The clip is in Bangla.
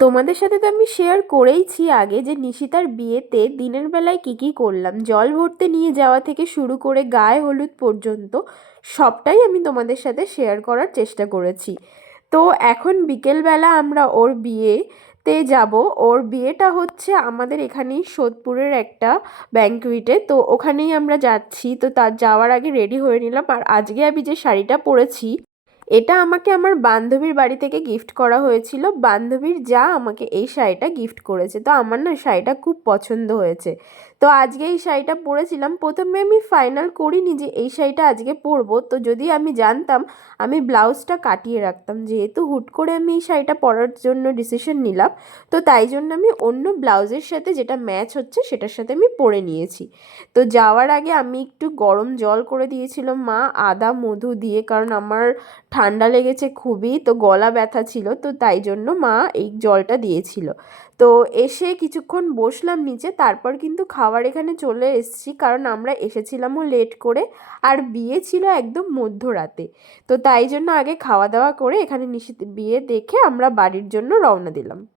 তোমাদের সাথে তো আমি শেয়ার করেইছি আগে যে নিশিতার বিয়েতে দিনের বেলায় কি কি করলাম, জল ভরতে নিয়ে যাওয়া থেকে শুরু করে গায়ে হলুদ পর্যন্ত সবটাই আমি তোমাদের সাথে শেয়ার করার চেষ্টা করেছি। তো এখন বিকেলবেলা আমরা ওর বিয়েতে যাব। ওর বিয়েটা হচ্ছে আমাদের এখানেই সোদপুরের একটা ব্যাঙ্কুইটে, তো ওখানেই আমরা যাচ্ছি। তো তার যাওয়ার আগে রেডি হয়ে নিলাম। আর আজকে আমি যে শাড়িটা পরেছি এটা আমাকে আমার বান্ধবীর বাড়ি থেকে গিফট করা হয়েছিল। বান্ধবীর যা আমাকে এই শাড়িটা গিফট করেছে, তো আমার না শাড়িটা খুব পছন্দ হয়েছে। তো আজকে এই শাড়িটা পরেছিলাম। প্রথমে আমি ফাইনাল করিনি যে এই শাড়িটা আজকে পরবো, তো যদি আমি জানতাম আমি ব্লাউজটা কাটিয়ে রাখতাম। যেহেতু হুট করে আমি এই শাড়িটা পরার জন্য ডিসিশন নিলাম, তো তাই জন্য আমি অন্য ব্লাউজের সাথে যেটা ম্যাচ হচ্ছে সেটার সাথে আমি পরে নিয়েছি। তো যাওয়ার আগে আমি একটু গরম জল করে দিয়েছিল মা, আদা মধু দিয়ে, কারণ আমার ঠান্ডা লেগেছে খুবই, তো গলা ব্যথা ছিল, তো তাই জন্য মা এই জলটা দিয়েছিল। তো এসে কিছুক্ষণ বসলাম নিচে, তারপর কিন্তু খাবার এখানে চলে এসেছি, কারণ আমরা এসেছিলামও লেট করে। আর বিয়ে ছিল একদম মধ্যরাতে, তো তাই জন্য আগে খাওয়া দাওয়া করে এখানে নিশিত বিয়ে দেখে আমরা বাড়ির জন্য রওনা দিলাম।